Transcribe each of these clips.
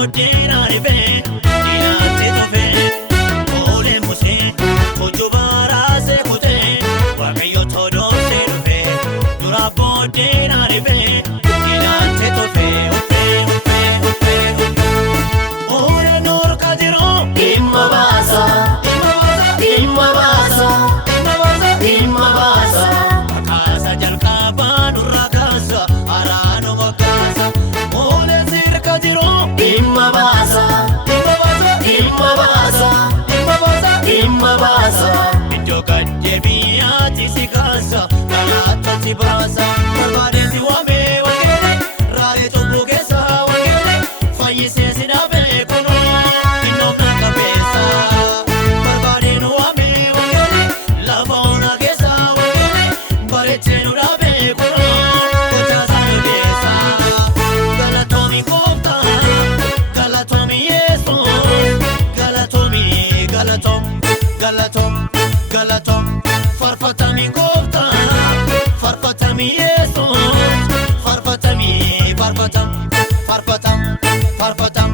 booddeena rifee dhiyaate tofee oole musee ujjuba raasee kutee waaqayyo todoosee dhufee dura booddeena rifee dhiyaate tofee oole noor kadiroo dhimma baasa akaasa jalqabaa nurra kaasa araano makaasa oole sir kadiroo dhimma baasa iddoo gaddeebiyaati si kaasa kalaata si baasa barbaadeeti waamee walgeele raalee cubbuu keessa walgeele fayyisee si dhaabee kunoo hinnoomna qabeessa barbaadeen waamee walgeele lafa ona keessa walgeele bareechee nu dhaabee kunoo gochaasaa nu keessa galatoomi gooftaa galatoomi yesuus galatoom farfatami gooftaa farfatami yesuus farfatam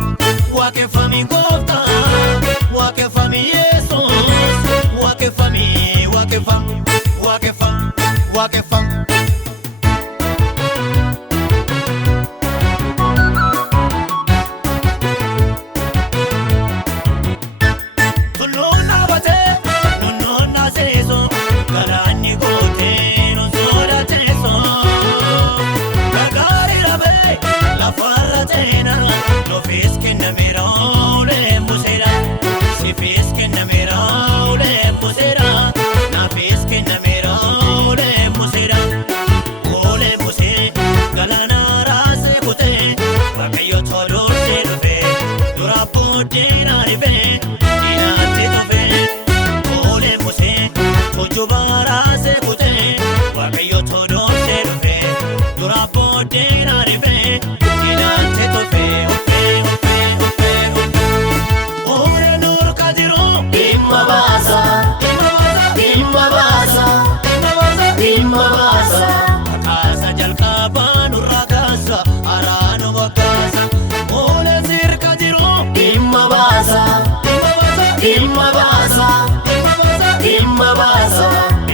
waaqeffami gooftaa waaqeffami yesuus waaqeffam ujjuba raasee kutee waaqayyo todoosee dhufee dura booddeena rifee dhiyaate tofee oole noor kadiroo dhimma baasa akaasa jalqabaa nurra kaasa araano makaasa oole sir kadiroo dhimma baasa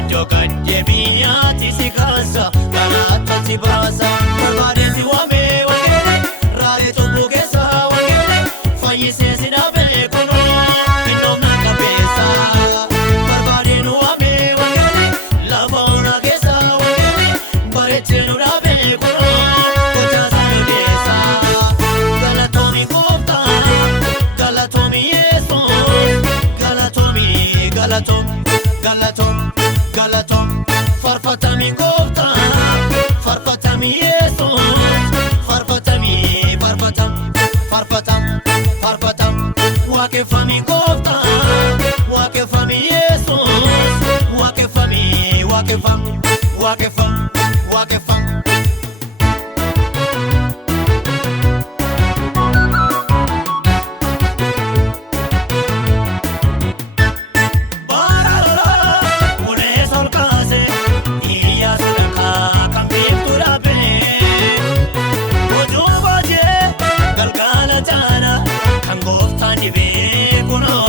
iddoo gaddeebiyaati si kaasa kalaata si baasa barbaadeeti waamee walgeele raalee cubbuu keessa walgeele fayyisee si dhaabee kunoo hinnoomna qabeessa barbaadeen waamee walgeele lafa ona keessa walgeele bareechee nu dhaabee kunoo gochaasaa nu keessa galatoomi gooftaa galatoomi yesuus galatoom farfatami gooftaa farfatami yesuus farfatam waaqeffami gooftaa waaqeffami yesuus waaqeffam galgala jaana kan gooftaan dhibee kunoo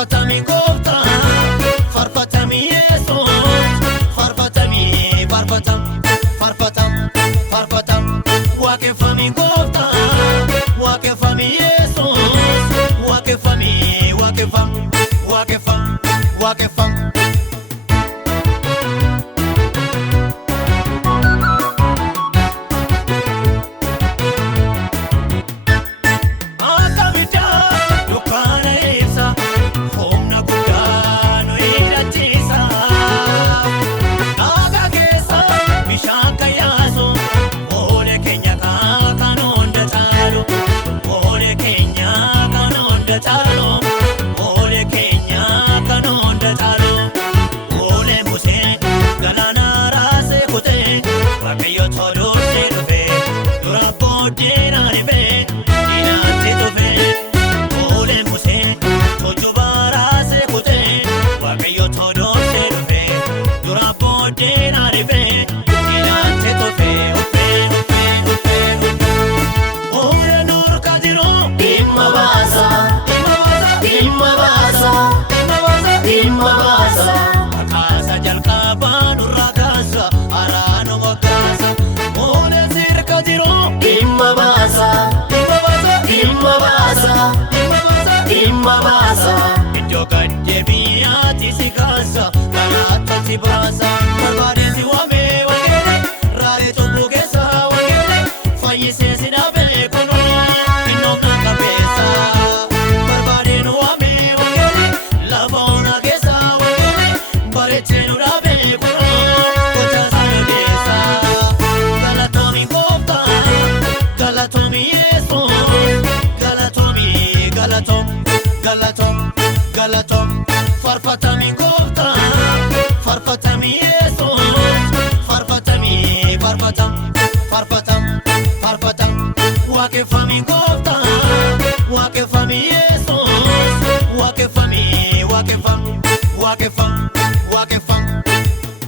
farfatami gooftaa farfatami yesuus farfatami farfatam farfatam farfatam waaqeffami gooftaa waaqeffami yesuus waaqeffami waaqeffam waaqeffam waaqeffam Iddoo gaddeebiyaati si kaasa kanaatti baasa barbaadeesi waamee walgeedhe raadee tokko keessa walgeedhe fayyisee si dhaabee kunoo innoomna qabeessa barbaadeen waamee walgeedhe lafa onaa keessa walgeedhe bareechee nu dhaabee kunoo gochaasaa yodeessa galatoomi gooftaa galatoomi yesuus galatoomi galatoom Galatom, Galatom, farfatami gooftaa farfatami yesuus farfatami farfatam farfatam farfatam waaqeffami gooftaa waaqeffami yesuus waaqeffami waaqeffam waaqeffam waaqeffam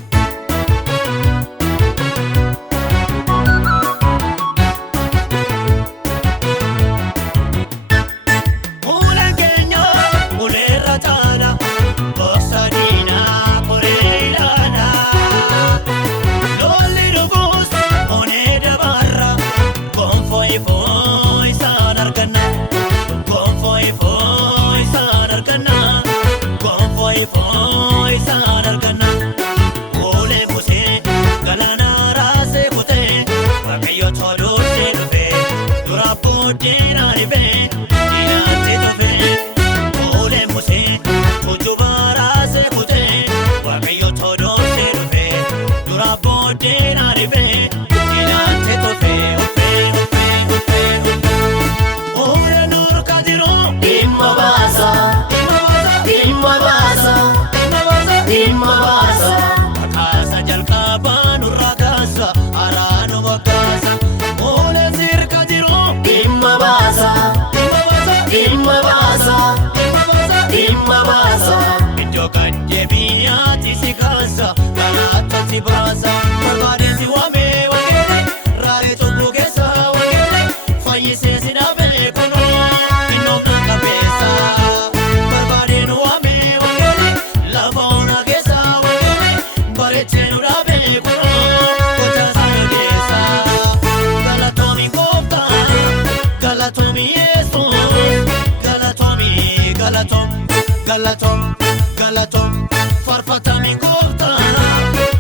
Galatom, Galatom, farfatami gooftaa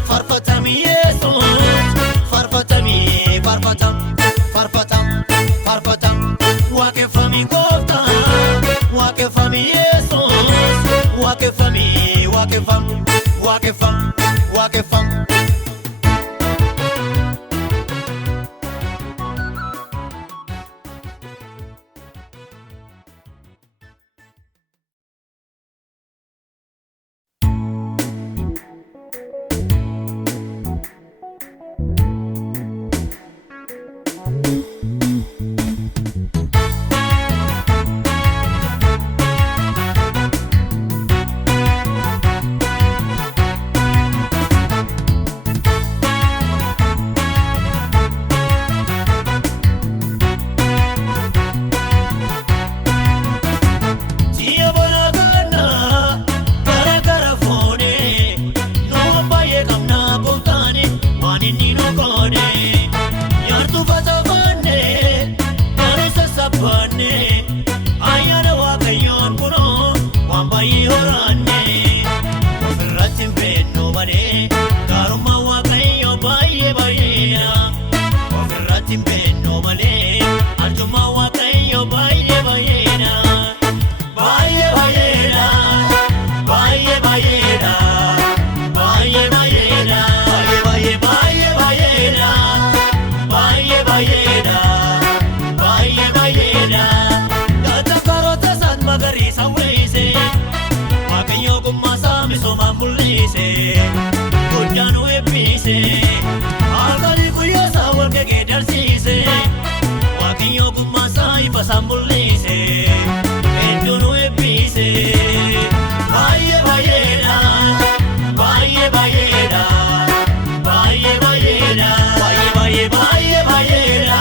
farfatami yesuus farfatami farfatam farfatam farfatam waaqeffami gooftaa waaqeffami yesuus waaqeffami waaqeffam waaqeffam waaqeffam mul'ise guddaan eebbise halkanii guyyaa isaa wal geeddarsiise Waaqayyo ogummaa isaa ifa isaa mul'ise hedduun eebbise baay'ee baay'eedha baay'ee baay'eedha baay'ee baay'eedha baay'ee baay'ee baay'eedha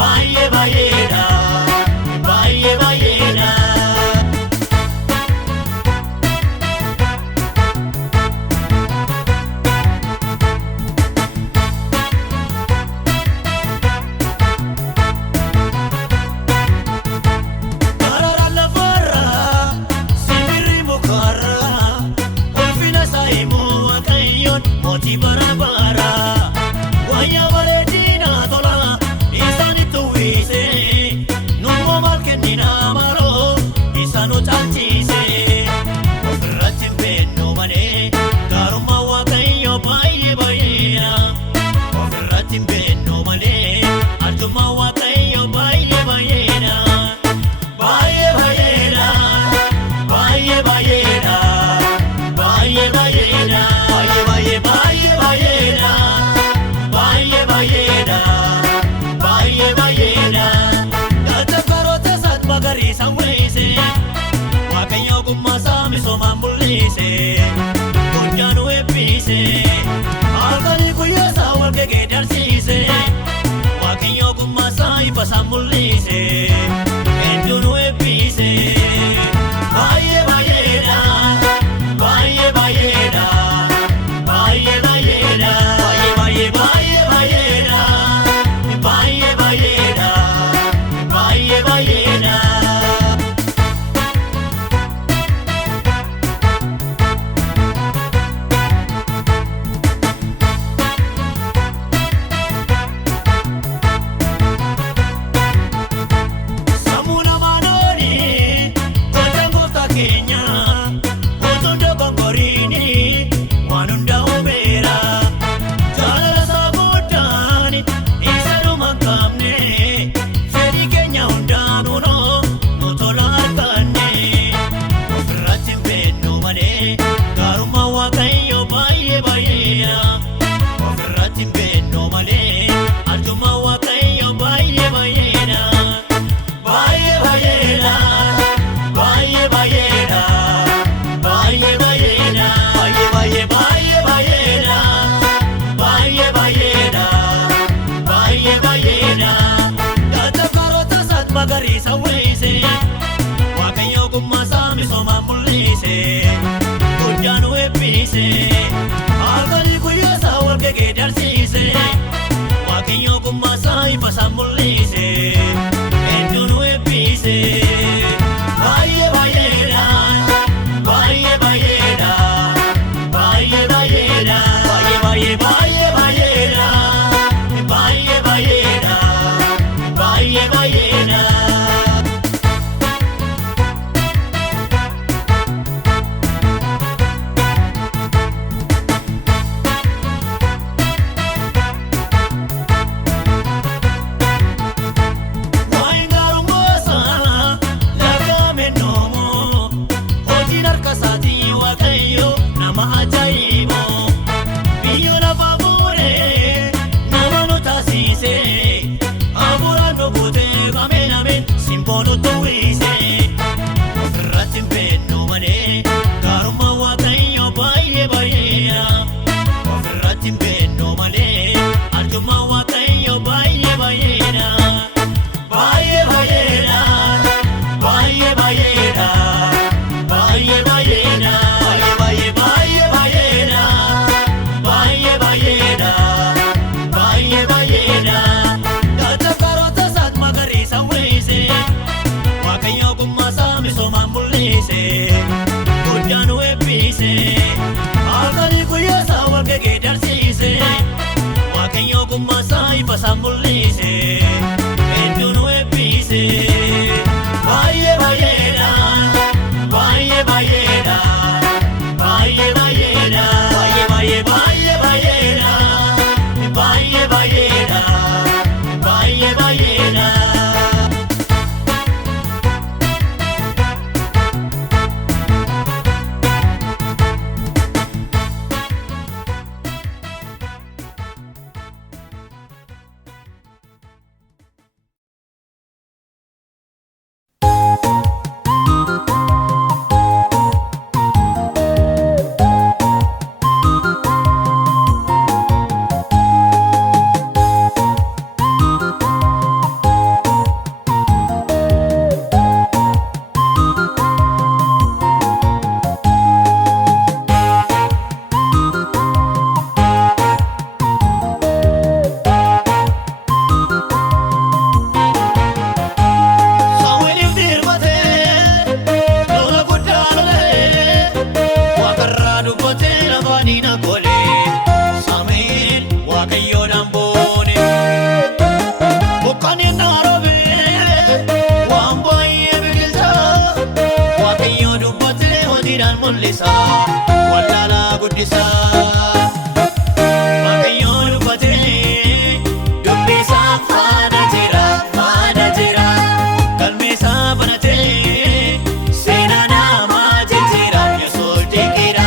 baay'ee baay'eedha baay'ee baay'eedha Moti bara bara, waya bareedina tola, isaanitti uwwise, nuuma maal kennina maaloo, isaanuu caalchise. Ofirratti hin beeknu malee, gaarummaa Waaqayyo baay'ee baay'eedha. Ofirratti hin beeknu malee, arjummaa Waaqayyo baay'ee baay'eedha. Baay'ee baay'eedha, baay'ee baay'eedha, baay'ee baay'eedha. Baay'ee baay'eedha baay'ee baay'eedha baay'ee baay'eedha gaaddisa karoota isaat magariisa weeyse Waaqayyo ogummaa isaa misoomaan mul'ise guddaan eebbise halkanii guyyaa isaa wal geeddarsiise Waaqayyo ogummaa isaa ifa isaa mul'ise hedduun eebbise baay'ee baay'eedha baay'ee baay'eedha baay'ee baay'eedha baay'ee baay'ee baay'eedha baay'ee baay'eedha baay'ee baay'eedha sammuu namaa nooni gocha gooftaa keenya utuu dogongoriini waan hundaa uumeera jaalala isaa guddaan isa dhuma hin qabne fedhii keenya hundaanuunoo nu tola arganne ofirratti hin beeknu malee gaarummaa Waaqayyo baay'ee baay'eedha ofirratti hin beeknu malee arjummaa Waaqayyo baay'ee baay'eedha baay'ee baay'eedha baay'ee baay'eedha baay'ee baay'eedha baay'ee baay'ee baay'eedha baay'ee baay'eedha baay'ee baay'eedha gaaddisa karoota isaat magariisa weeyse Waaqayyo ogummaa isaa misoomaan mul'ise guddaan eebbise halkanii guyyaa isaa wal geeddarsiise Waaqayyo ogummaa isaa ifa isaa mul'ise hedduun eebbise baay'ee baay'eedha baay'ee baay'eedha baay'ee baay'eedha baay'ee baay'ee baay'eedha baay'ee baay'eedha baay'ee baay'eedha waa'een gaarummaa isaa lakkaa'ame noomoo hojiin harka isaatii Waaqayyo nama ajaa'ibo biyya lafaa fuudhee nama nu taasise hafuuraan nu guutee ameen ameen simboo nutti uwwise ofirratti hin beeknu malee gaarummaa Waaqayyo baay'ee baay'eedha ofirratti hin beeknu malee arjummaa Waaqayyo baay'ee baay'eedha baay'ee baay'eedha baay'ee baay'eedha baay'ee baay'eedha baay'ee baay'ee baay'eedha baay'ee baay'eedha baay'ee baay'eedha gaaddisa karoota isaat magariisa weeyse Waaqayyo ogummaa isaa misoomaan mul'ise guddaan eebbise halkanii guyyaa isaa wal geeddarsiise Waaqayyo ogummaa isaa ifa isaa mul'ise hedduun eebbise baay'ee baay'eedha baay'ee baay'eedha baay'ee baay'eedha baay'ee baay'ee baay'eedha baay'ee baay'eedha baay'ee baay'eedha diina golee Saameen waaqayyoodhaan boone bokkaan innaa roobee waan baay'ee biqilcha waaqayyoo dubbatee hojiidhaan mul'isa wallaalaa guddisa waaqayyoo dubbatee dubbisaa faana jira galmeesaa banatee seenaa namaa jijjiira Yesuus dinqiidha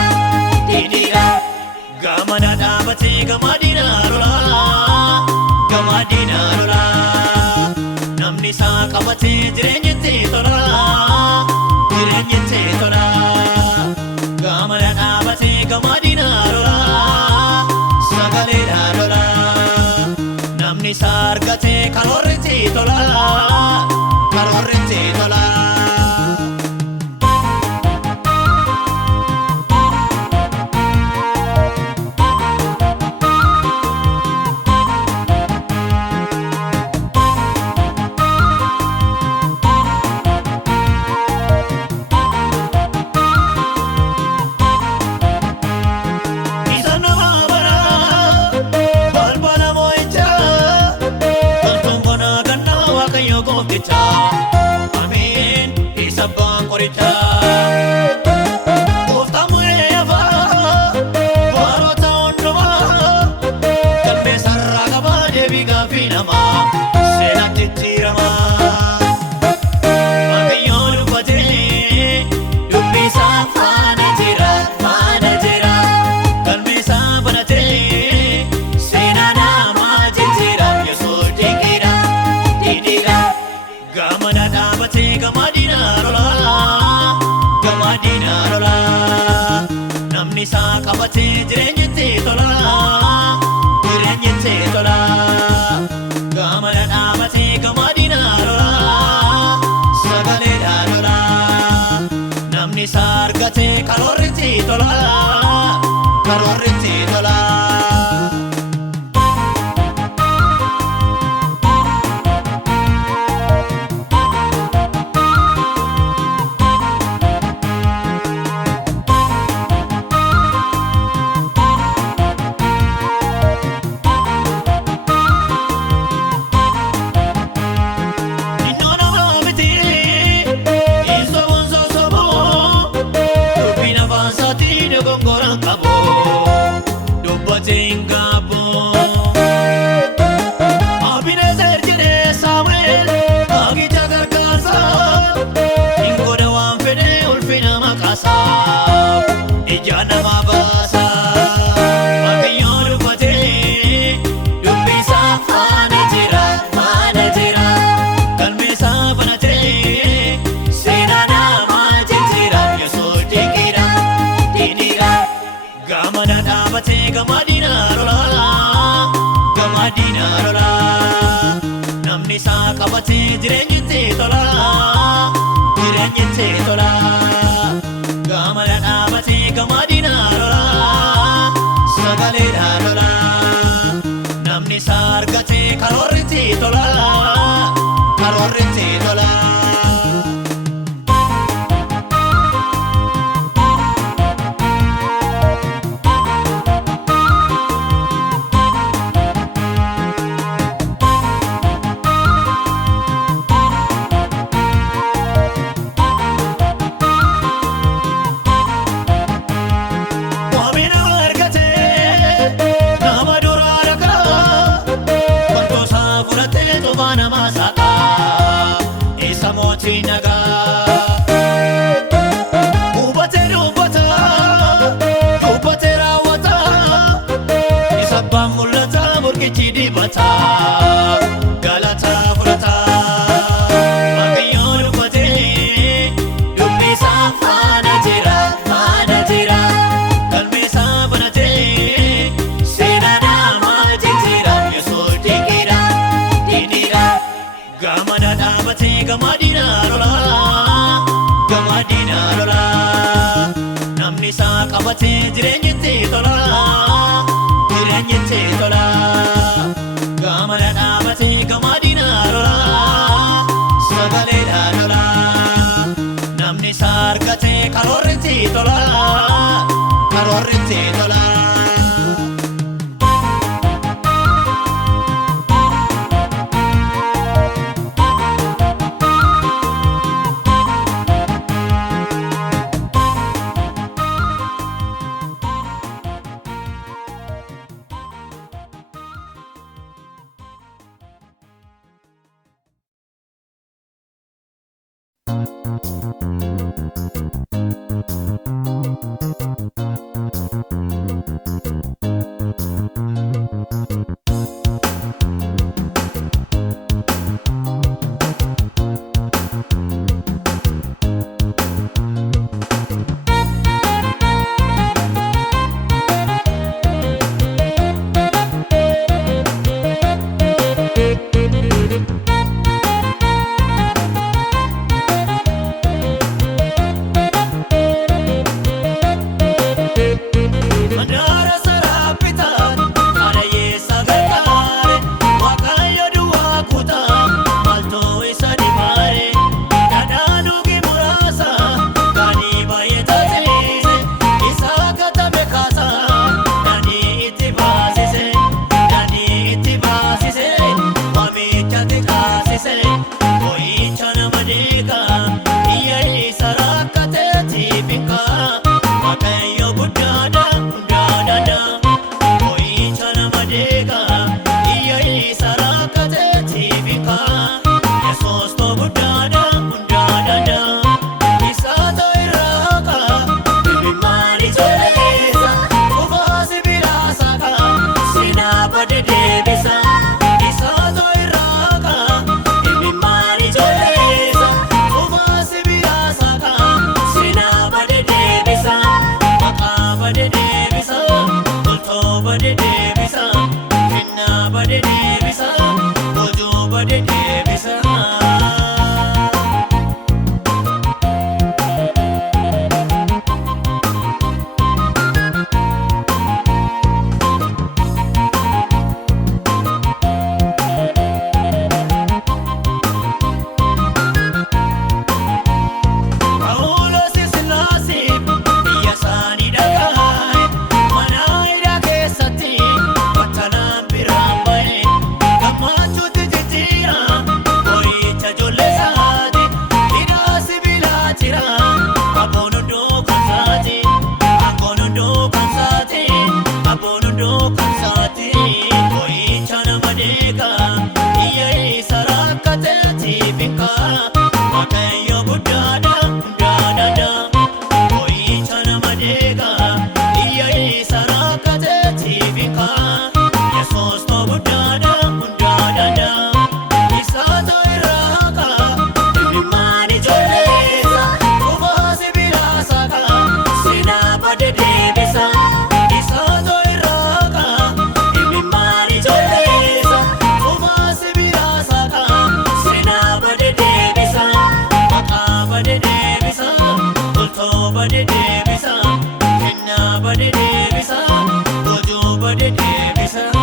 gamana dhaabatee gama diinaa lolaa namni isaa qabatee jireenya itti tola gamana dhaabatee gama diinaa lolaa sagaleedhaan lolaa namni isaa argatee karoorri itti tola. Amin isa bang korita Kofta mure ava Barota ondoma Kalme sarra gaba devi gafi nama Sena titirama Waaqayyoon dubbatee dubbisaa faana jira galmeesaa banatee seenaa namaa jijjiira Yesuus dinqiidha gamana dhaabatee gama diinaa lolaa namni isaa qabatee jireenya itti tola gamana dhaabatee gama diinaa lolaa sagaleedhaan lolaa namni isaa argatee karoorri itti tola. Ija nama baasa waaqayyoon dubbatee dubbisaa faana jira galmeesaa banatee seenaa namaa jijjiira Yesuus dinqiidha gamana dhaabatee gama diinaa lolaa namni isaa qabatee jireenya itti tola gamana dhaabatee gama diinaa lolaa sagaleedhaan lolaa namni isaa argatee karoorri itti tola. Mootii nagaa dubbatee raawwata isa abbaan mul'ata morkichi dibata galataa fudhata waaqayyoon dubbatee dubbisaa faana jira galmeesaa banatee seenaa namaa jijjiira Yesuus dinqiidha gamana dhaabatee gama diinaa lolaa namni isaa qabatee jireenya itti tola gamana dhaabatee gama diinaa lolaa sagaleedhaan lolaa namni isaa argatee karoorri itti tola. bade deebisa kennaa bade deebisa hojuu bade deebisa. Bade deebisa kennaa bade deebisa hojuu bade deebisa.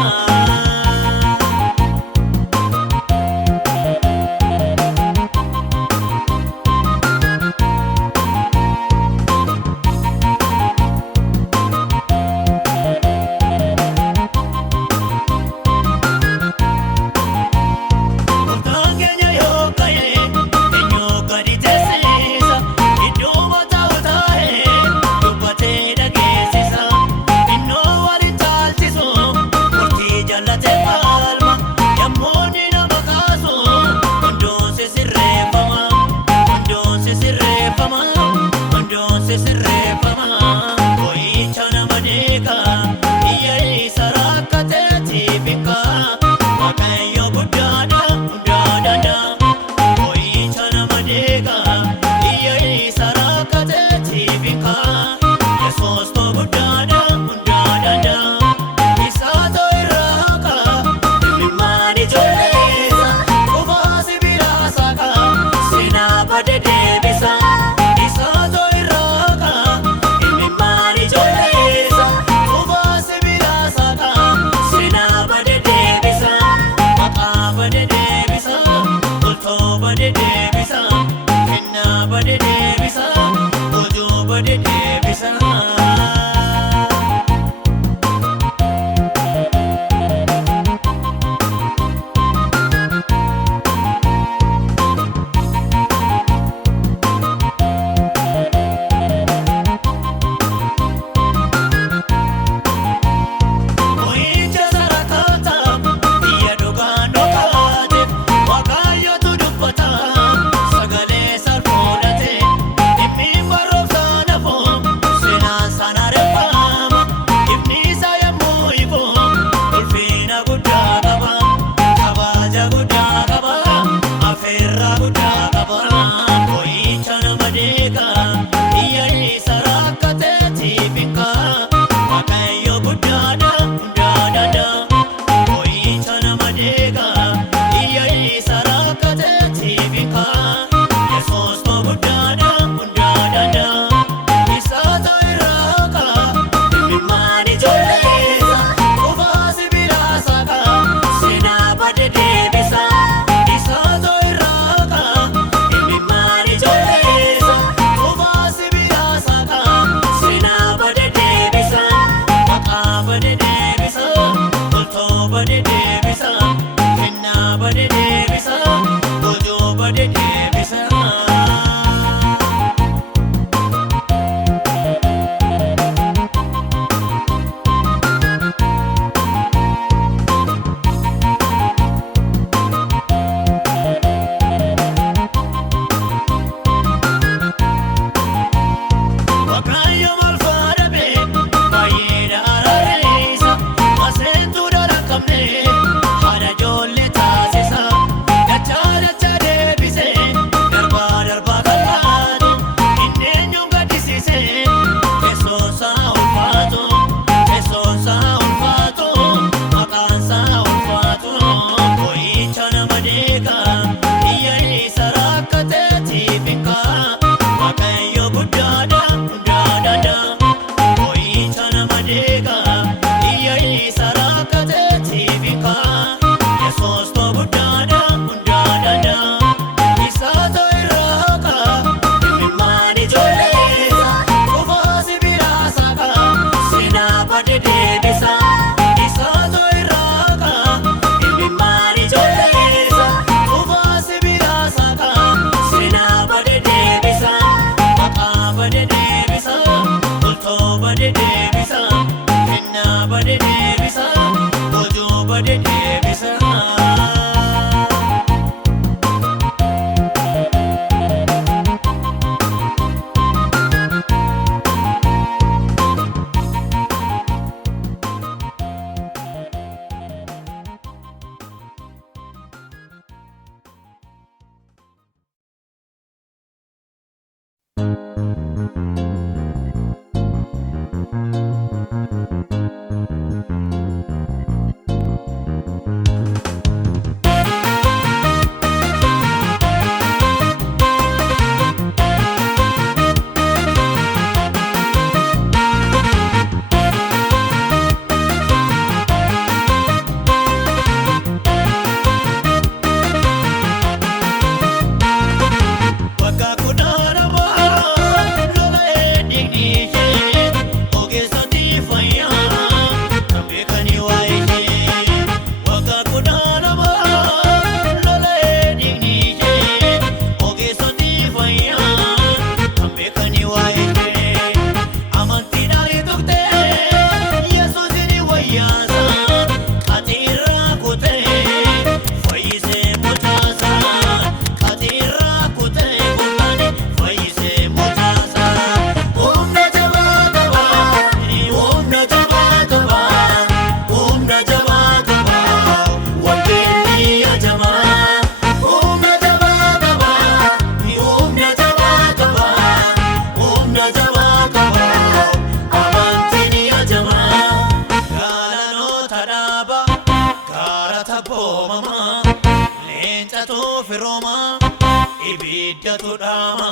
ibiddatu dhaama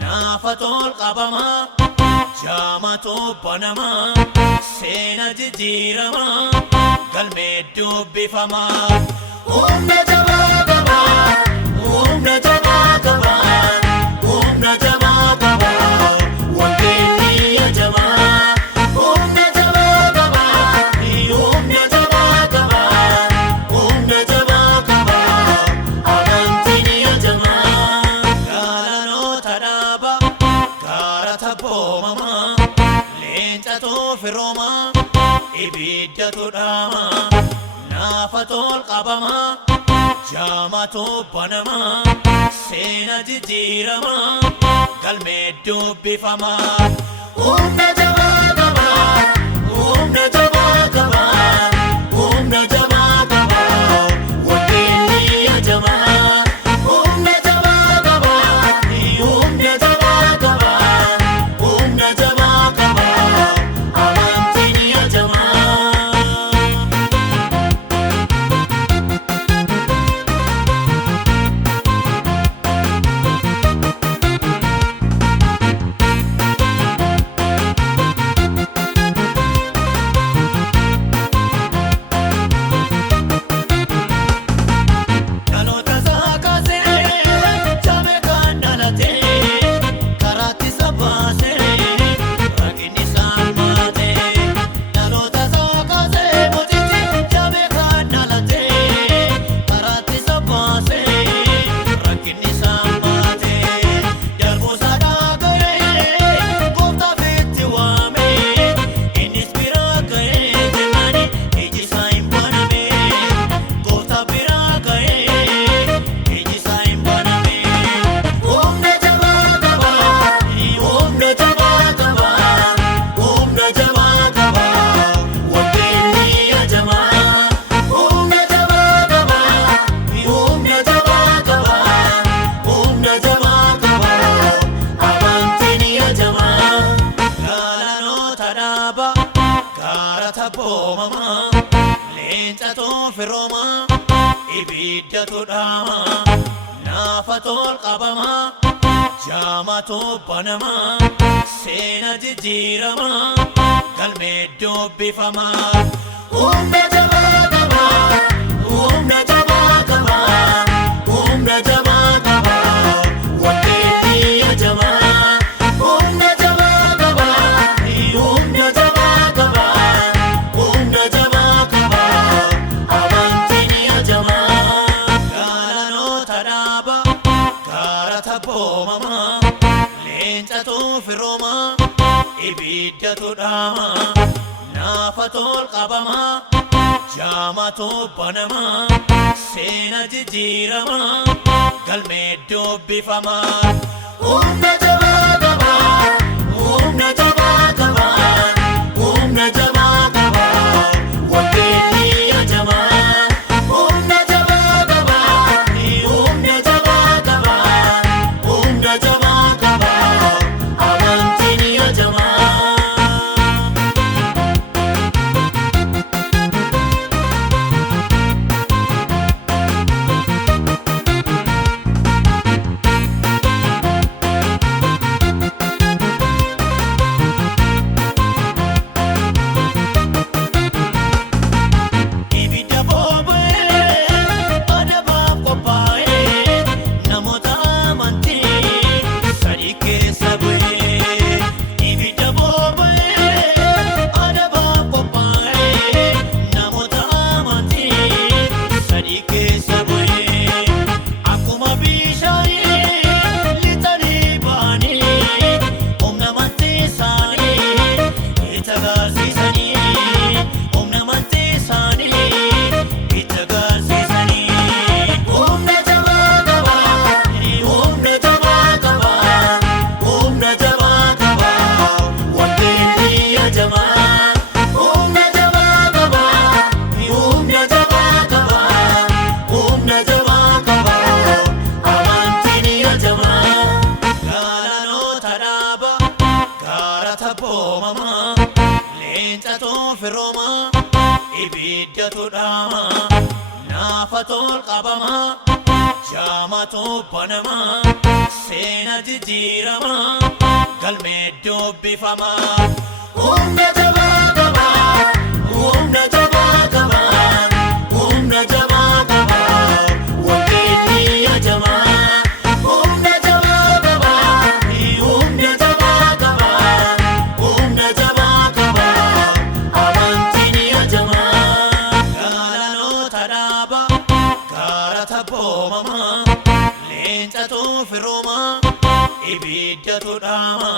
naafatol qabama jaamatu banama seena jijjiirama galmee dubbifama humna jabaa qaba humna jabaa qaba humna jabaa qaba wangeelli ajamaa humna jabaa qaba humna jabaa qaba humna jabaa qaba amantiin ajamaa gaalanoota dhaaba gaara tabboomama leencatu firooma ibiddatu dhaama naafatol qabama jaamatu banama seena jijjiirama galmee dubbifama humna jabaa qaba humna jabaa qaba humna jabaa qaba wangeelli ajamaa humna jabaa qaba humna jabaa qaba humna jabaa qaba amantiin ajamaa leencatu firooma ibiddatu dhaama naafatol qabama jaamatu banama seena jijjiirama galmee dubbifama humna jabaa qaba humna jabaa qaba humna jabaa qaba wangeelli ajamaa humna jabaa qaba humna jabaa qaba humna jabaa qaba amantiin ajamaa gaalanoota dhaaba gaara tabboomama leencatu firooma ibiddatu dhaama naafatol qabama jaamatu banama seena jijjiirama galmee dubbifama humna jabaa qaba humna jabaa qaba humna jabaa qaba wangeelli ajamaa humna jabaa qaba humna jabaa qaba humna jabaa qaba amantiin ajamaa firooma ibiddatu dhaama naafatol qabama Jaamatu banama seena jijjiirama galmee dubbifama. Humna jabaa qaba, humna jabaa qaba, humna jabaa qaba, waliin yaajama. Humna jabaa qaba, humna jabaa qaba, humna jabaa qaba, amantiin yaajama. Galaanota dhaaba gaara tabboomama leencatu firuma ibiddatu dhaama.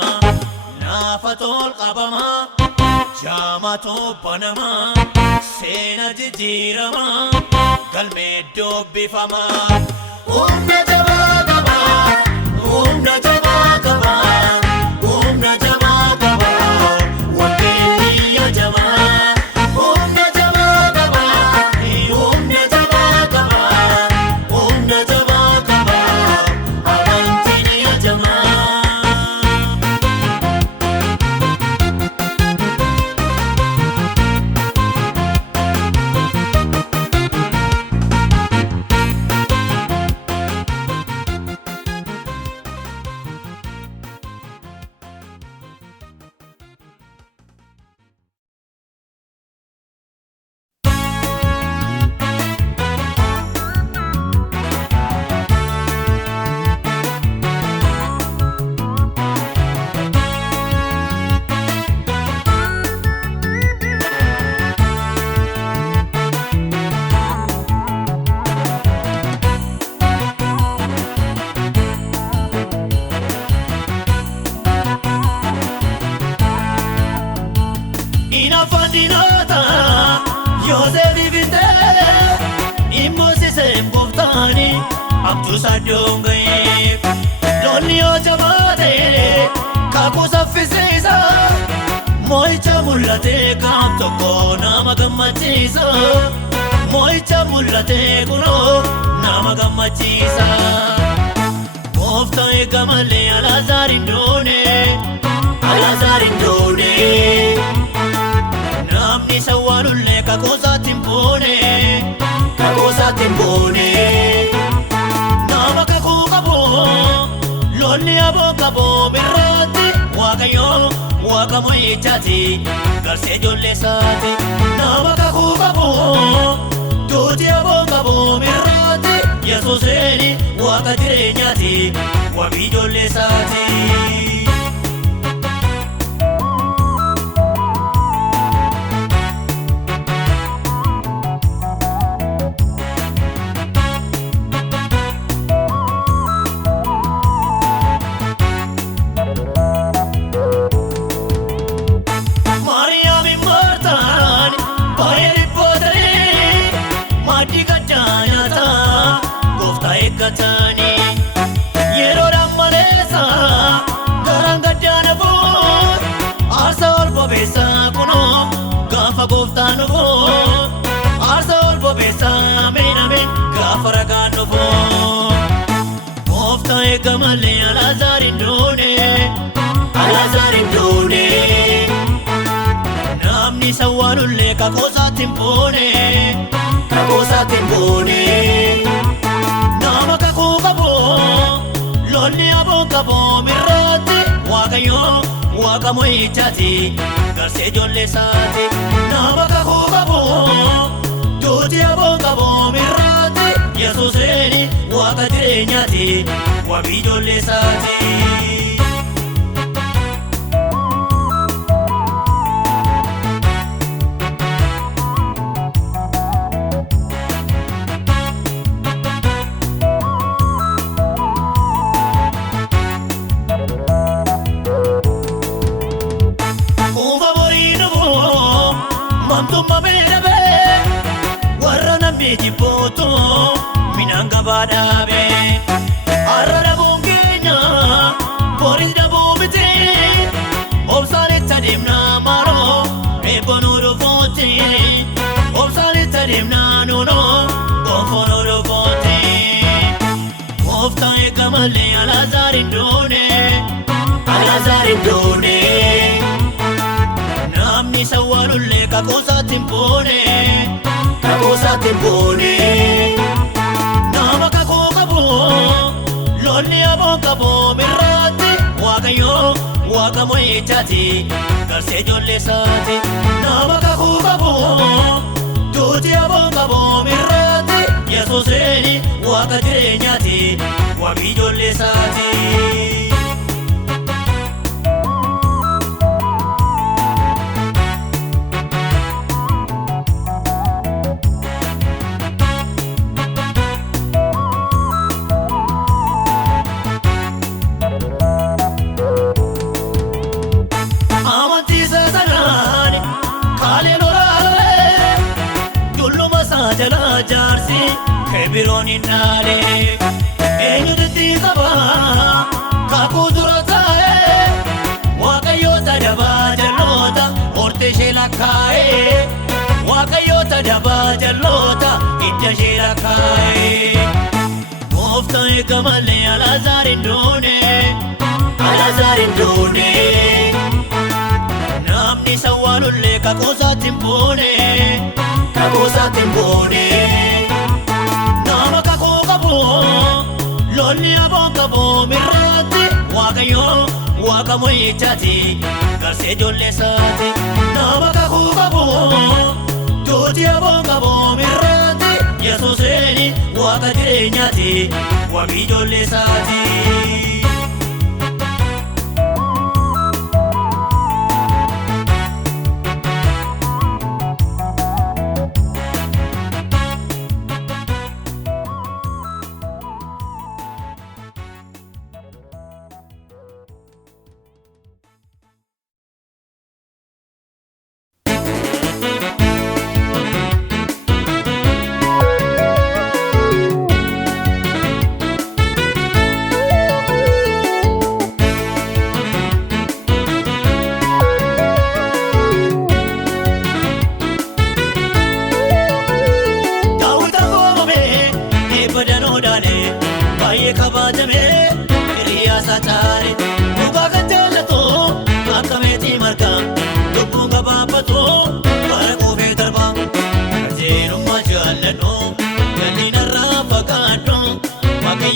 Nafatol qabama jaamatu banama seena jijjiirama galmee dubbifama. Humna jabaa qaba, humna jabaa qaba, humna jabaa qaba, waliin yaajama. Humna jabaa qaba, humna jabaa qaba, humna jabaa qaba, amantiin yaajama. Dinota Yosef vinte imosise mboftani abdu sadongaye lonni ojabate kakusa fisisa moicha mulate kam toko nama gamachisa moicha mulate kuno nama gamachisa mofta egamale alazarindone namni sawalulle kakosa timbone nama kakukabo lonni abokabo birrati wakayo wakamoichati garse jolle sati. Nama kakukabo tuti abokabo birrati Yesuseni wakajirenyati wabi jolle sati. Yero ramalesa garangajana bo arsa olbo besa kuno gafa goftano bo arsa olbo besa mename gafa ragano bo gofta egamale alazarindone namni sawalulle kakosa timbone nama kakukabo lonni abokabo birrati wakayo wakamoichati garse jolle sati. Nama kakukabo tuti abokabo birrati Yesuseni wakajirenyati wabi jolle sati. Mantuma belabe warra namni jiboto minanga badabe arara bongenya boris da bomite obsale tadimna maro ebonuro fote obsale tadimna nono gonfonuro fote ofta egamale alazarindone namni sawalulle kakosa timbone nama kakukabo lolli aboon qaboo mirraatti waaqayyo waaqa mo'ichaati garsee ijoollee isaati nama kakuu qaboo duuti aboon qaboo mirraatti yesuuseeni waaqa jireenyaati waaqi ijoollee isaati. Jala jaarsi kebirooni naale eenyutti qaba kakuu dura taa'e waaqayyoota dabaa jalloota hortee ishee lakkaa'e waaqayyoota dabaa jalloota hidda ishee lakkaa'e gooftaan eega malee Alaazaar hin duune Alaazaar hin duune namni sawwaalullee kakuusaatti hin buune kakuusaatti hin buune nama kakuu qabu lolli aboon qabu mirraatti waaqayyo waaqa mo'ichaati garsee ijoollee isaati nama kakuu qabu duuti aboon qabu mirraatti yesuuseeni waaqa jireenyaati waaqi ijoollee isaati.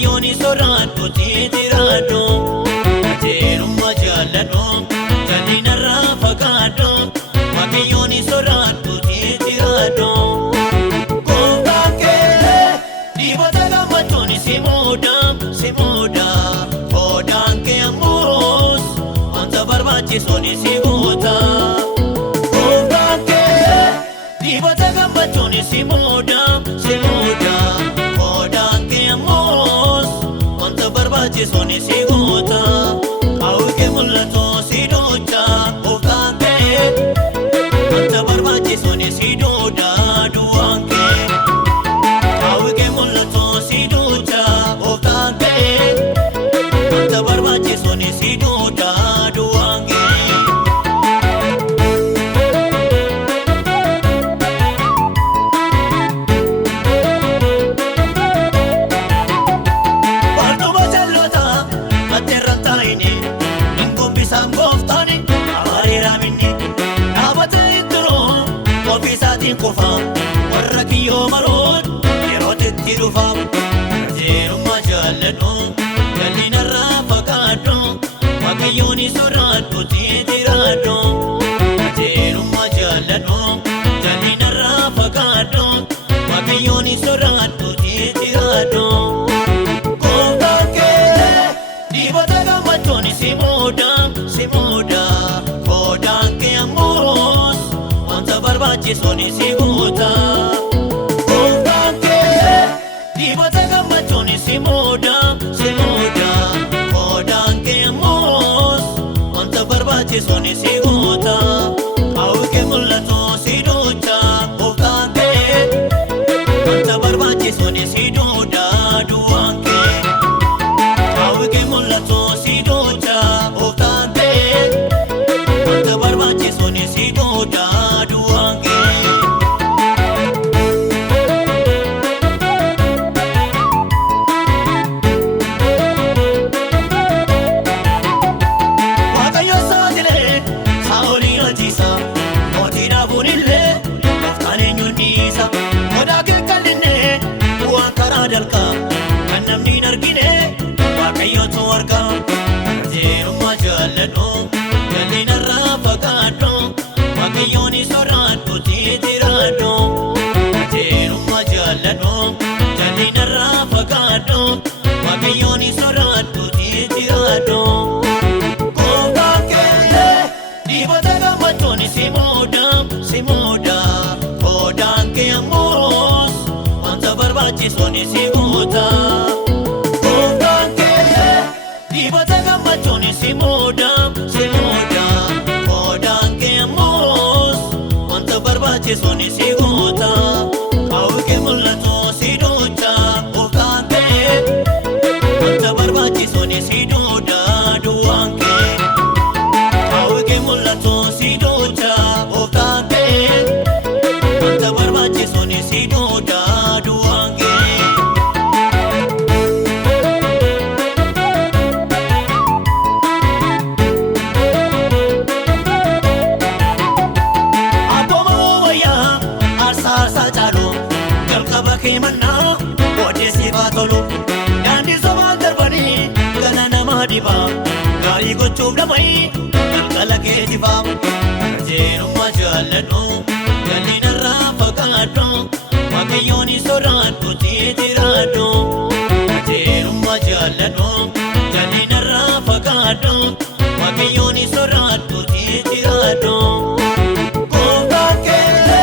Yoni sorado titirado ajerumma jallano jalina rafagado makiyoni sorado titirado kobake dibata gamatoni simoda odanke amos anta barbachi soni sigota kobake dibata gamatoni simoda odanke amos Soni sigota auke mullato sidocha oftate anta barbachi soni sidoda duanke auke mullato sidocha oftate anta barbachi soni sidoda duanke Kofa warra kiyyoo maroon yeroo itti dhufamu qajeelummaa jaalladhu jal'ina irraa fagaadhu waaqayyoon sodaadhu tiitiraadhu qajeelummaa jaalladhu jal'ina irraa fagaadhu waaqayyoon sodaadhu tiitiraadhu gooftaan kee dibata gammachuun simoda godaan kee ammoos barbachi soni sigota kobake dibata gamachoni simoda kodanke amos anta barbachi soni sigota auke mullato sidocha kobake anta barbachi soni sidoda duanke auke mullato sidocha kobake anta barbachi soni sidoda dalka kan namni Waaqayyooni soraadhu titiraadhu Jeerummaa jaalladhu jallinarraa fagaadhu Waaqayyooni soraadhu titiraadhu Gooftaan kee dhiibota gammachuun si muuda Godaan kee ammoos wanta barbaachisuun si guuta Gooftaan kee dhiibota gammachuun si muuda Godaan kee ammoos wanta barbaachisuun si guuta Hawwii mul'atu si duucha Gooftaan kee wanta barbaachisuun si duuda duwwaan kee Hawwii mul'atu si duucha Gooftaan kee wanta barbaachisuun si duuda duwwaan kee Kemana odesi batolu dandi somal darbani gana nama diba gari gochuf damai kalkala ke diba jeerumma jaalladhu jallinarra fagaadhu Waaqayyooni soraadhu titiraadhu jeerumma jaalladhu jallinarra fagaadhu Waaqayyooni soraadhu titiraadhu Gooftaan kee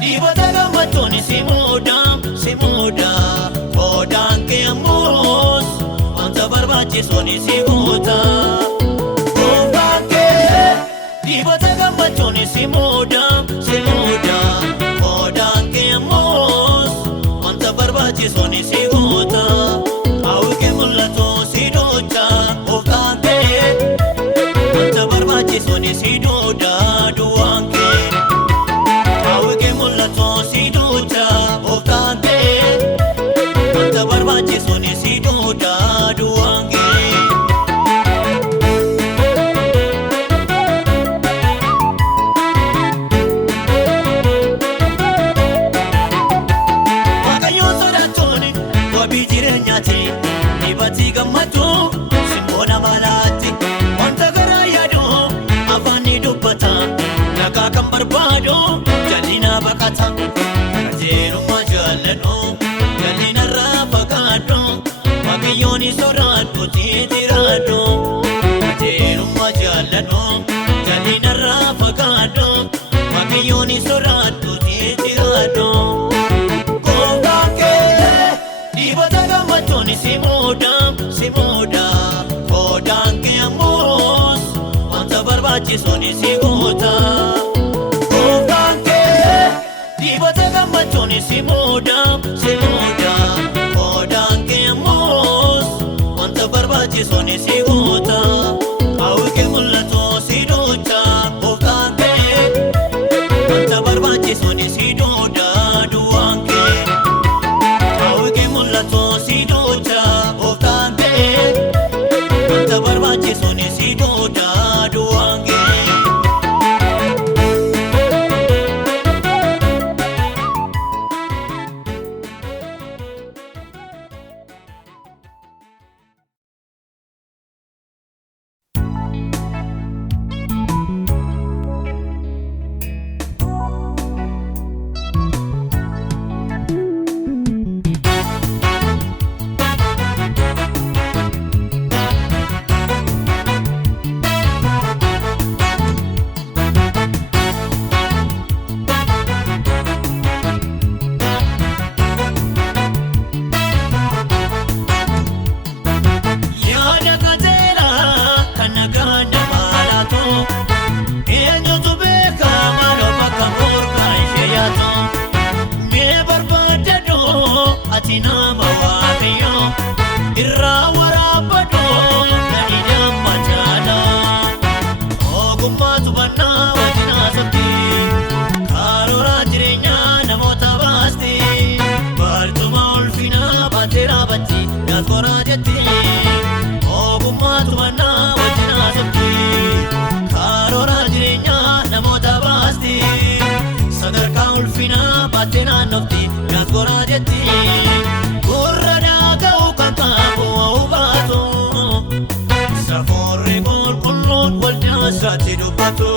dhiibota gammachuun si muuda Godaan kee ammoos wanta barbaachisuun si guuta Gooftaan kee dhiibota gammachuun si muuda Godaan kee ammoos wanta barbaachisuun si guuta Hawwii mul'atu si duucha Gooftaan kee wanta barbaachisuun si duuda duwwaan kee Hawwii mul'atu si duucha Gooftaan kee wanta barbaachisuun si duuda duwwaan kee Waaqayyoon sodaachuun wabii jireenyaati dhibati gammachuu simboona malaatti wanta garaa yaadu afaanni dubbata nagaa kan barbaadu jal'ina baqata jeerummaa jaalladhu jallinarra fagaadhu Waaqayyooni soraadhu titiraadhu jeerummaa jaalladhu jallinarra fagaadhu Waaqayyooni soraadhu titiraadhu Gooftaan kee dhiibota gammachuun si muuda Godaan kee ammoos wanta barbaachisuun si guuta Gooftaan kee dhiibota gammachuun si muuda Godaan kee ammoos wanta barbaachisuun si guuta Hawwii mul'atu si duucha Gooftaan kee wanta barbaachisuun si duuda duwwaan kee Hawwii mul'atu si duucha Gooftaan kee wanta barbaachisuun si duuda duwwaan kee ati nama waaqayyo irraa waraabadhu gadi damma jaala ogummaatu bannaa wajjin haasofti karoora jireenyaa namoota baasti bartuma ulfinaa baatee raabatti yaadkoraa jetti ogummaatu bannaa wajjin haasofti karoora jireenyaa namoota baasti sadarkaa ulfinaa baatee naannofti yaadkoraa jetti gurra naaga'u kan qabu baatu safoorri qulqulluun waldaa isaatti dubbatu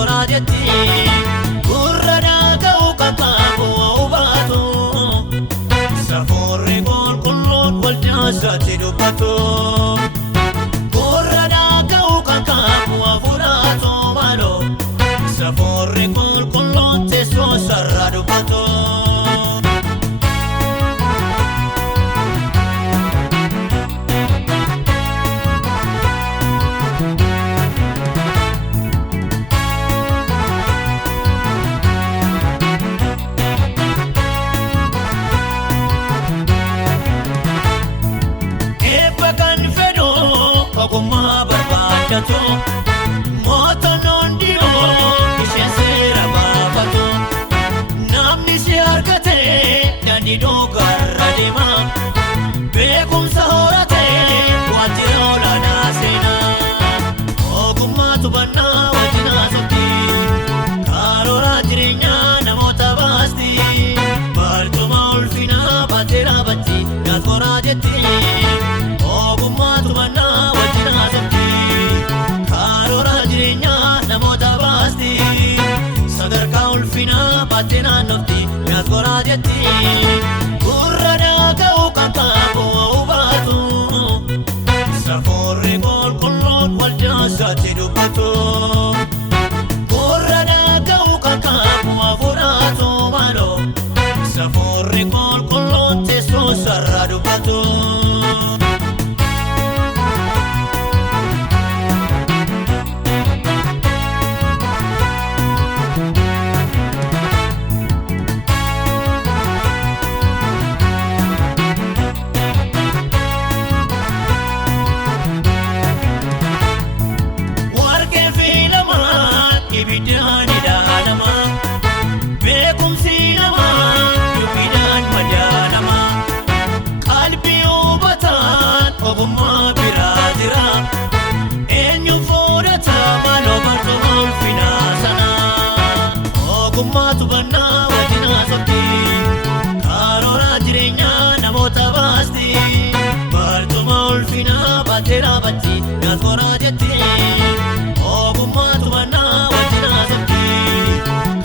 Naskorajetti Kurrana kau kakabu ubatu Safori kol kullon wal jasati dubatu Kurrana kau kakabu afuratu malo Safori kol kullon teso sarra dubatu Ogummaa barbaadatu mootoon dhiyoo isheen seera baafatu namni si argate daandii dhogarra deema beekumsa horate waajjira olaanaa seenaa ogummaa tubannaa wajjin haasofti karoora jireenyaa namoota baasti barcuma ulfinaa baatee dhaabatti Naskorajetti ogummaa tubannaa Karoora jireenyaa namoota baasti sadarkaa ulfinaa baatee naannofti Naskorajetti Kurrana kau kakabu ubatu Saforri kol kullon wal jasati dubbatu Kurrana kau kakabu afuratu malo Saforri kol kullon teso sarra dubbatu Ibidaan idaalama beekumsi namaa dubbidaan madaanama qalbii hubataan ogummaa biraa jira eenyu fudhata maaloo barcuma ulfinaa sana ogummaa tubannaa wajjin haasofti karoora jireenyaa namoota baasti barcuma ulfinaa baatee dhaabatti Naskorajetti ogummaa tubannaa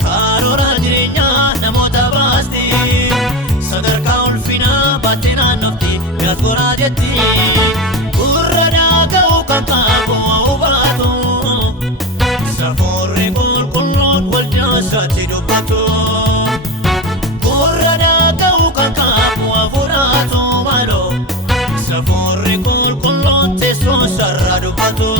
karoora jireenyaa namoota baasti sadarkaa ulfinaa baatee naannofti Naskorajetti Kurrana kau kakabu ubatu Saforri kol kullon wal jasati dubbatu Kurrana kau kakabu afuratu malo Saforri kol kullon teso sarra dubbatu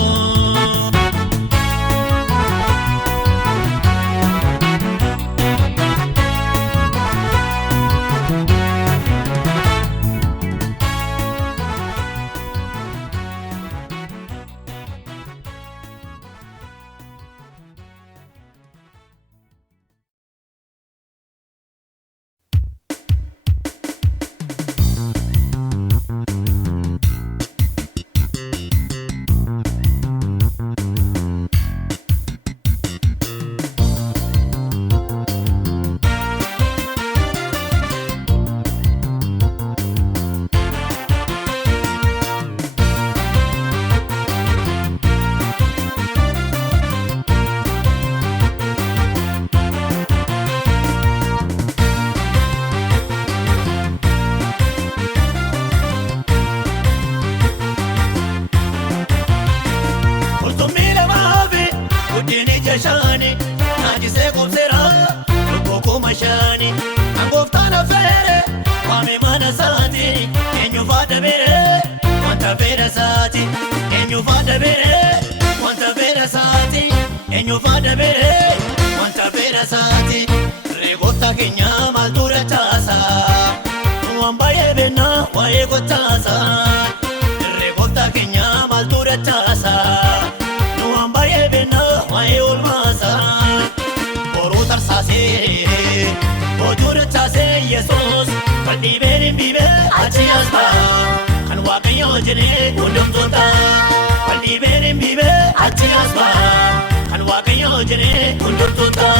Shani, najise kumsera, lupoko mashani. Angofta na fere, wame mana sati. Enyu fada bere, wanta fera sati. Enyu fada bere, wanta fera sati. Enyu fada bere, wanta fera sati. Regota kenya maltura tasa, wambaye bena wae gotasa. Regota kenya maltura tasa, wambaye bena wae ulmasa. Borutar sase, bojur tase Yesus. Pandi berin bibe achiaspa, kan wakayo jene kundum tota. Pandi berin bibe achiaspa, kan wakayo jene kundum tota.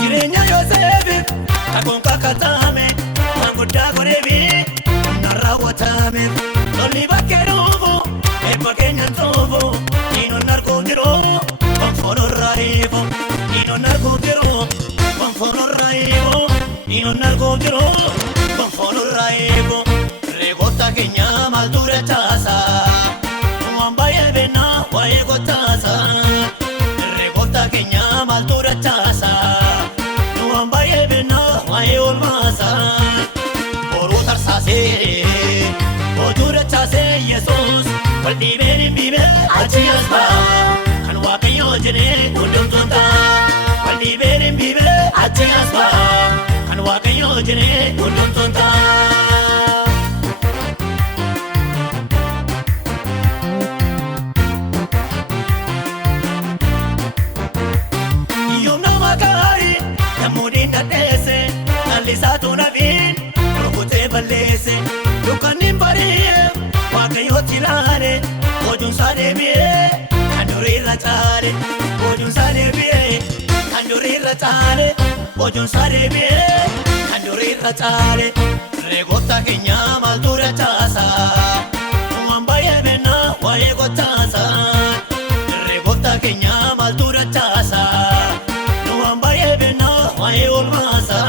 Jirenya Yosef, akon kakatame, anguda korebi. eebo Inon arguutiro konfonorra eebo Inon arguutiro konfonorra eebo Reegoota keenya maaltu dachaasa Waan baay'ee beekna waa'ee gochaasa Reegoota keenya maaltu dachaasa Waan baay'ee beekna waa'ee olmaasa Boruu tarsaasee hojuu dachaasee Yesuus wal dhiibeen hin dhiibee achi as ba'a Kan Waaqayyoo jedhee hundumtuun ta'a wal dhiibeen hin dhiibee achi as ba'a Kan Waaqayyoo jedhee hundumtuun ta'a Lisaatu nabiin rukutee balleesse Dukkannin bari'ee Waaqayyooti ilaale Hojuun isaa deebi'ee kan durii irra caale Hojuun isaa deebi'ee kan durii irra caale Hojuun isaa deebi'ee kan durii irra caale Reegoota keenya maaltu dachaasa Waan baay'ee beekna waa'ee gochaasa Reegoota keenya maaltu dachaasa Waan baay'ee beekna waa'ee olmaasa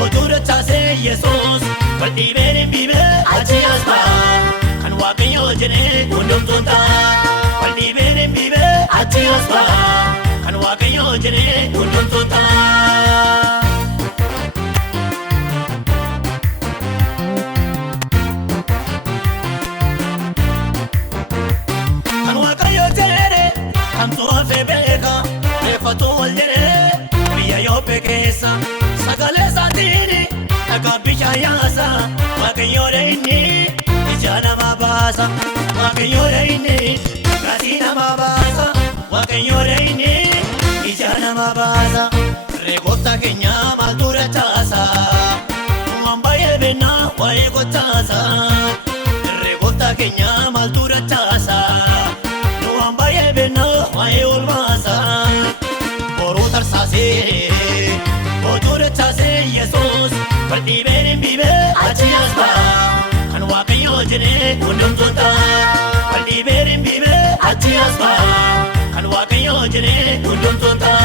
hojuu dachaasee Yesuus wal dhiibeen hin dhiibee achi as ba'a Kan Waaqayyoo jedhee hundumtuun ta'a wal dhiibeen hin dhiibee achi as ba'a Kan Waaqayyoo jedhee hundumtuun ta'a Kan Waaqayyoo jedhee kamtu hafee beeka reeffatu wal jedhee biyya Yoophee keessa Sagalee isaatiin dhagaa bishaan yaasa Waaqayyoodha inni ija namaa baasa Waaqayyoodha inni gatii namaa baasa Waaqayyoodha inni ija namaa baasa Reegoota keenya maaltu dachaasa Waan baay'ee beekna waa'ee gochaasa Reegoota keenya maaltu dachaasa Waan baay'ee beekna waa'ee olmaasa Boruu tarsaasee hojuu dachaasee Yesuus wal dhiibeen hin dhiibee achi as ba'a Kan Waaqayyoo jedhee hundumtuun ta'a wal dhiibeen hin dhiibee achi as ba'a Kan Waaqayyoo jedhee hundumtuun ta'a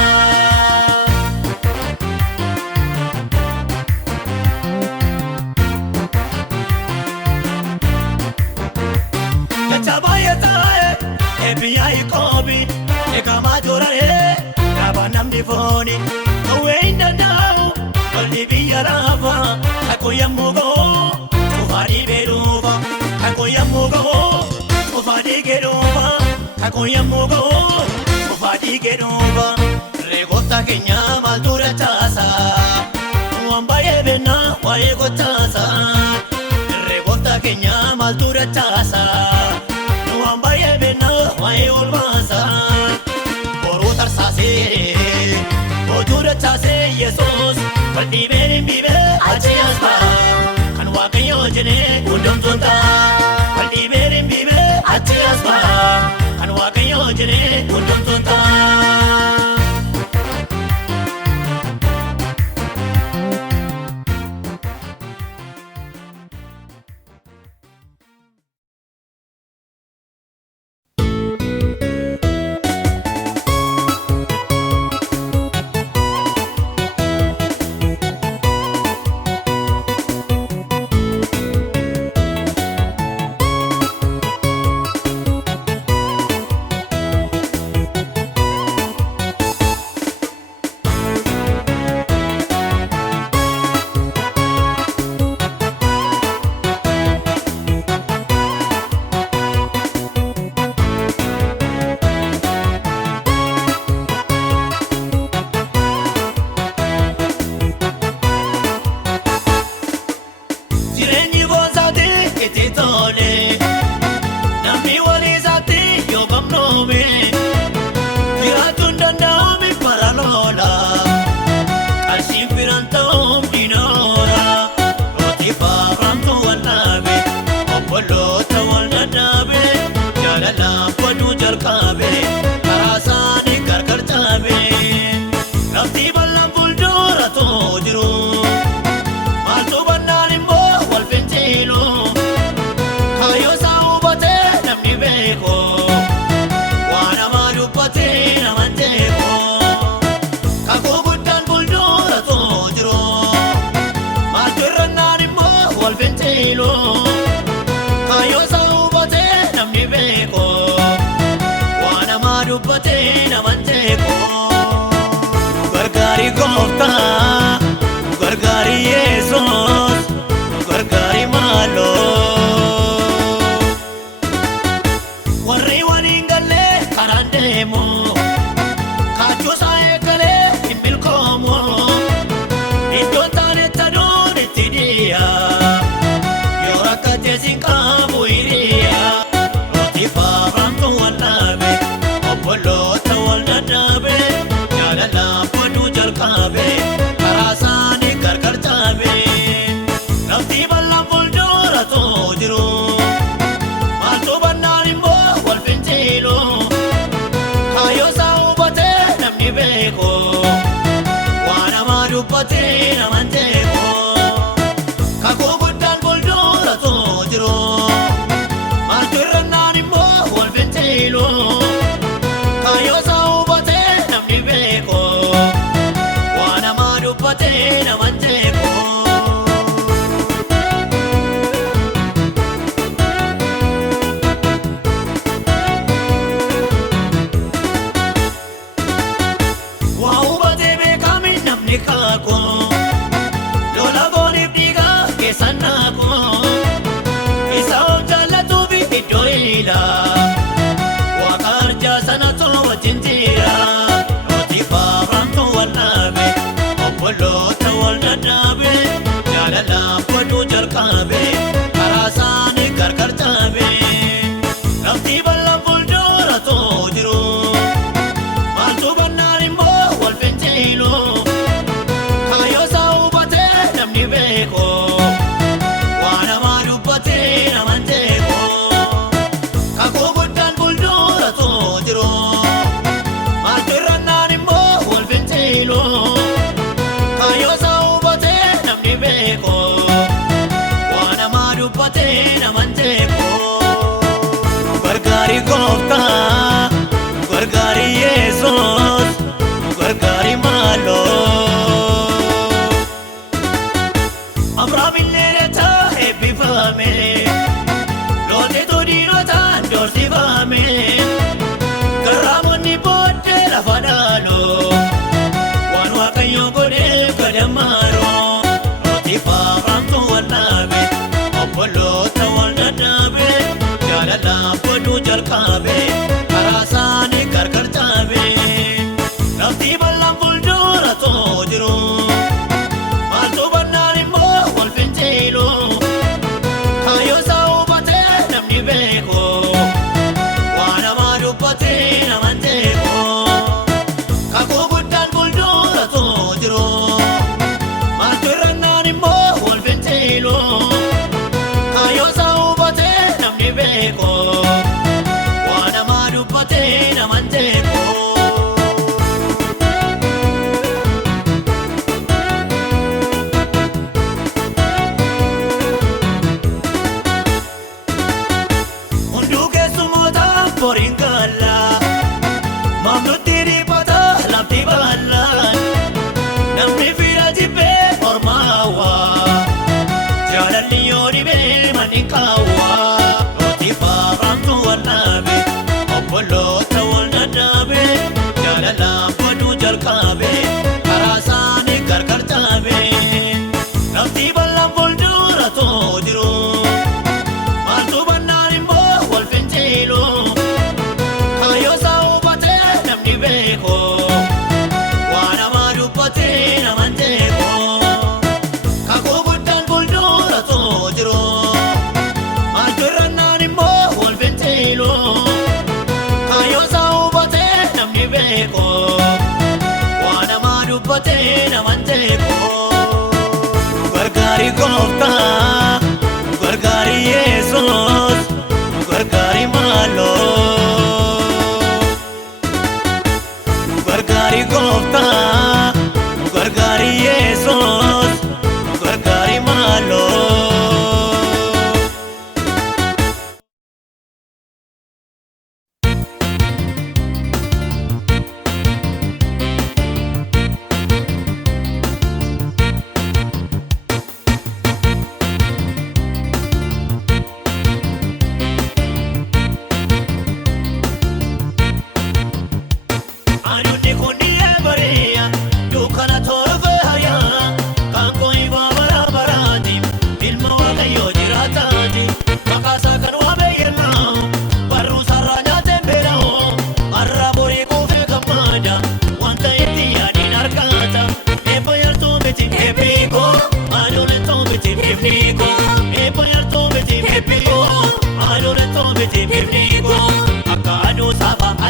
Dacha baay'ee taa'e eebbi Yaaqoobi eegamaa jooraree Gaafa namni fooni Kawwee hin danda'u lolli biyya laafa Kakuu yommuu ga'u cufaa dhiibee dhuufa Kakuu yommuu ga'u cufaa dhiigee dhuufa Kakuu yommuu ga'u cufaa dhiigee dhuufa Reegoota keenya maaltu dachaasa Waan baay'ee beekna waa'ee gochaasa Reegoota keenya maaltu dachaasa Waan baay'ee beekna waa'ee olmaasa Boruu tarsaasee hojuu dachaasee Yesuus wal dhiibeen hin dhiibee achi as ba'a Kan Waaqayyoo jedhee hundumtuun ta'a wal dhiibeen hin dhiibee achi as ba'a Kan Waaqayyoo jedhee hundumtuun ta'a dubbate naman teeko gargaari gooftaa gargaari Yesuus gargaari maaloo warri waliin galee karaan deemu kaachuusaa eegalee hin milkoomu iddoo taanetti aduun itti dhiyaa yoo rakkatee siin qabu hiriyaa rooti faafamtu wallaabe obboloota wal dadhaabe jaalalaan foduu jalqaabe karaa isaanii gargar caabe lafti bal'aan fuuldura too jiru maaltu bannaan immoo wal finciilu kaayyoo isaa hubatee namni beeku waan namaa dubbatee naman teeku kakuu guddaan fuuldura too jiru maaltu irrannaan immoo wal finciilu kaayyoo isaa hubatee namni beeku waan namaa dubbatee naman teeku waa hubatee beekame namni kaaku lola gooniif dhiigaa keessan naaku isa of jaallatuuf iddoo hiila waaqa arjaa sanatu wajjin jira rooti faafamtu wallaabe obboloota wal dadhaabe jaalalaan foduu jalqaabe karaa isaanii gargar caabe lafti bal'aan fuuldura too jiru maaltu bannaan immoo wal finciilu kaayyoo isaa hubatee namni beeku waan namaa dubbatee naman teeku kakuu guddaan fuuldura too jiru maaltu irrannaan immoo wal finciilu kaayyoo isaa hubatee namni beeku waan namaa dubbatee naman teeku gargaari gooftaa gargaari Yesuus gargaari maaloo Abrahaam illee reetaa eebbifame lootitu diinotaan doorsifame garraamonni booddee lafa dhaaloo waan waaqayyo godheef gadammaaroo rooti faafamtu wallaabe obboloota wal dadhaabe jaalalaan foduu jalqaabe karaa isaanii gargar caabe lafti bal'aan fuuldura too jiru maaltu bannaan immoo wal finciilu kaayyoo isaa hubatee namni beeku waan namaa dubbatee naman teeku kakuu guddaan fuuldura too jiru maaltu irrannaan immoo wal finciilu kaayyoo isaa hubatee namni beeku waan namaa dubbatee naman teeku hunduu keessumoota boriin gaalla mamnutti dhiphata lafti bal'aan namni fira jibbee mormaawaa jaalalli yoo dhibee manni kaawwaa rooti faafamtu wallaabe obboloota wal dadhaabe jaalalaan foduu jalqaabe karaa isaanii gargar caabe lafti bal'aan fuuldura too jiru maaltu bannaan immoo wal finciilu kaayyoo isaa hubatee namni beeku waan namaa dubbatee naman teeku kakuu guddaan fuuldura too jiru maaltu irrannaan immoo wal finciilu kaayyoo isaa hubatee namni beeku waan namaa dubbatee naman teeku gargaari gooftaa gargaari Yesuus gargaari maaloo gargaari gooftaa gargaari Yesuus gargaari maaloo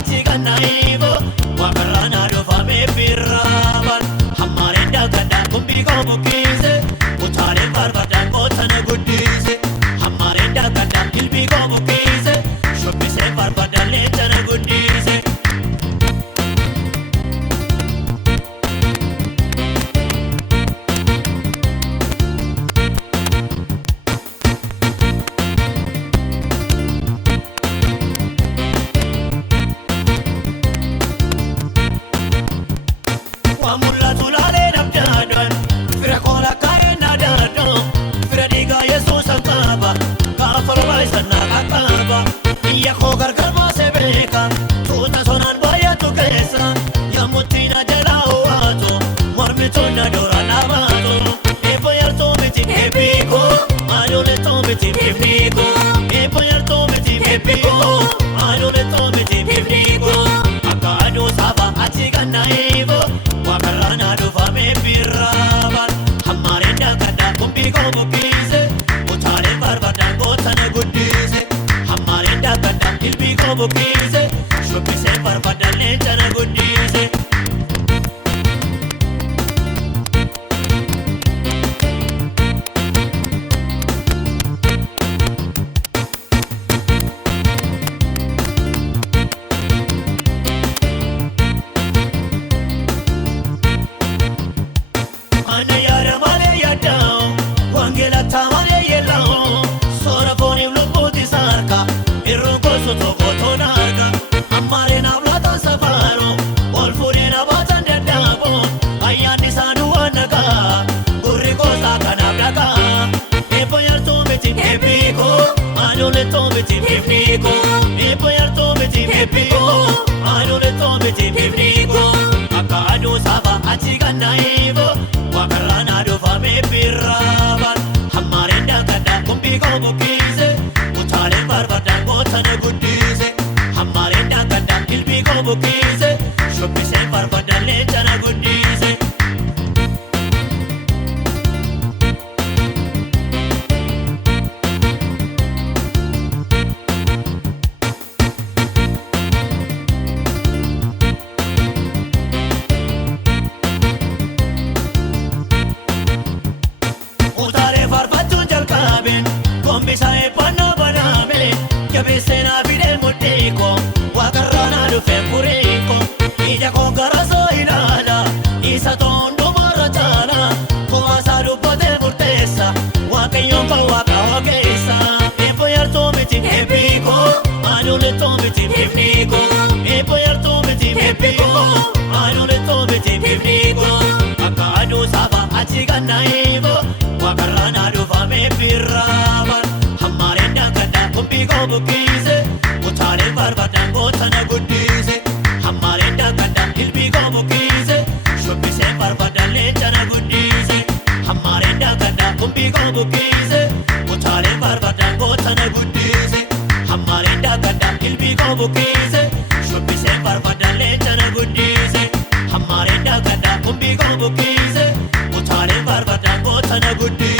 achi ganaibo wakarana do fame birraban hamare dagada kumbi ko bukise utare barbada kotana guddise hamare dagada ilbi ko bukise shobise barbada letana guddise bukise shobise barbada letana guddise ana yara male yadao wangela tamale yelao sora foni lubuti sarka irruko soto Pipnico, e poi al tome ti pipnico, anu le tome ti pipnico, akadu saba achiganaivo, wakarana do fame birraban, hamare dagada kumbi ko bukise, utare barbada kotana guddise, hamare dagada ilbi ko bukise, shobise barbada letana guddise. Sai panna baname che besena bidel moteko wakarana do fempureko ija ko garaso inala isa tondo maratana ko asaru pote murtesa wakayo ko wakawagesa e poyar to meti epiko anu le to meti pipniko e poyar to meti epiko anu le to meti pipniko akadu saba achiganaibo wakarana do fame birraban kumbi ko bukise utare barbada kotana guddise hamare dagada ilbi ko bukise shobise barbada letana guddise hamare dagada kumbi ko bukise utare barbada kotana guddise hamare dagada ilbi ko bukise shobise barbada letana guddise hamare dagada kumbi ko bukise utare barbada kotana guddise